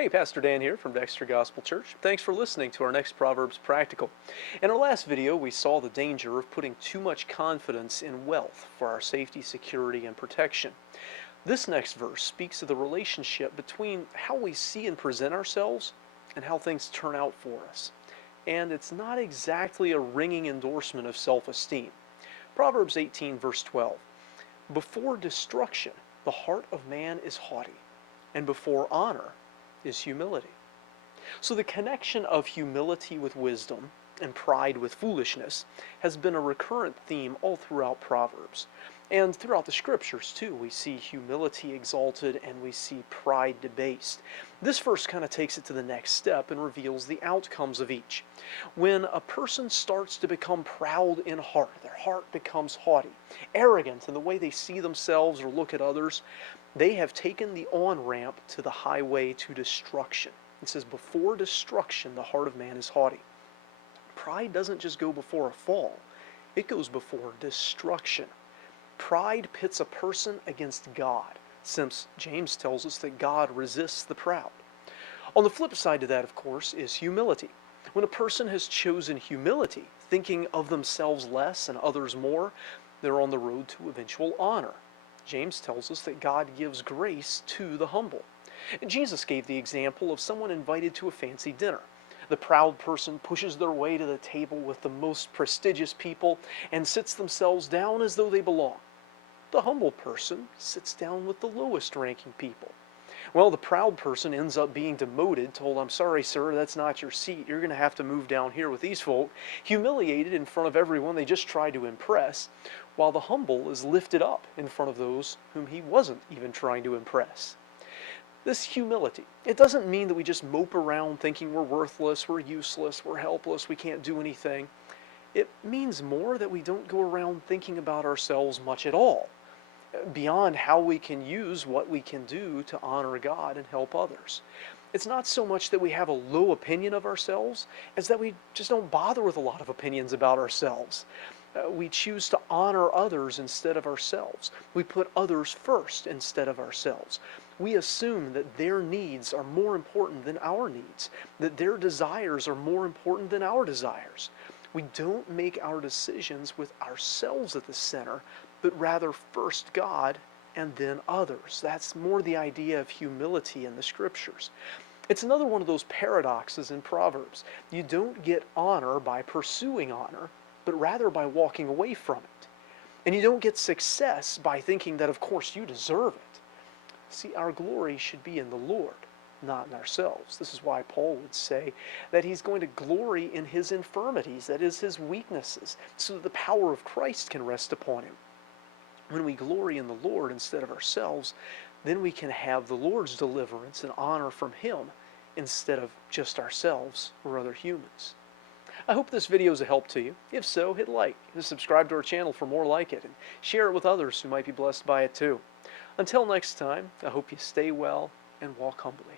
Hey, Pastor Dan here from Dexter Gospel Church. Thanks for listening to our next Proverbs Practical. In our last video, we saw the danger of putting too much confidence in wealth for our safety, security, and protection. This next verse speaks of the relationship between how we see and present ourselves and how things turn out for us. And it's not exactly a ringing endorsement of self-esteem. Proverbs 18, verse 12. Before destruction, the heart of man is haughty, and before honor is humility. So the connection of humility with wisdom and pride with foolishness has been a recurrent theme all throughout Proverbs. And throughout the scriptures too, we see humility exalted and we see pride debased. This verse kind of takes it to the next step and reveals the outcomes of each. When a person starts to become proud in heart, their heart becomes haughty, arrogant in the way they see themselves or look at others, they have taken the on-ramp to the highway to destruction. It says, before destruction, the heart of man is haughty. Pride doesn't just go before a fall, it goes before destruction. Pride pits a person against God, since James tells us that God resists the proud. On the flip side to that, of course, is humility. When a person has chosen humility, thinking of themselves less and others more, they're on the road to eventual honor. James tells us that God gives grace to the humble. Jesus gave the example of someone invited to a fancy dinner. The proud person pushes their way to the table with the most prestigious people and sits themselves down as though they belong. The humble person sits down with the lowest ranking people. Well, the proud person ends up being demoted, told, "I'm sorry, sir, that's not your seat. You're going to have to move down here with these folk," humiliated in front of everyone they just tried to impress, while the humble is lifted up in front of those whom he wasn't even trying to impress. This humility, it doesn't mean that we just mope around thinking we're worthless, we're useless, we're helpless, we can't do anything. It means more that we don't go around thinking about ourselves much at all, beyond how we can use what we can do to honor God and help others. It's not so much that we have a low opinion of ourselves as that we just don't bother with a lot of opinions about ourselves. We choose to honor others instead of ourselves. We put others first instead of ourselves. We assume that their needs are more important than our needs, that their desires are more important than our desires. We don't make our decisions with ourselves at the center, but rather first God and then others. That's more the idea of humility in the scriptures. It's another one of those paradoxes in Proverbs. You don't get honor by pursuing honor, but rather by walking away from it. And you don't get success by thinking that of course you deserve it. See, our glory should be in the Lord, not in ourselves. This is why Paul would say that he's going to glory in his infirmities, that is, his weaknesses, so that the power of Christ can rest upon him. When we glory in the Lord instead of ourselves, then we can have the Lord's deliverance and honor from Him instead of just ourselves or other humans. I hope this video is a help to you. If so, hit like and subscribe to our channel for more like it, and share it with others who might be blessed by it too. Until next time, I hope you stay well and walk humbly.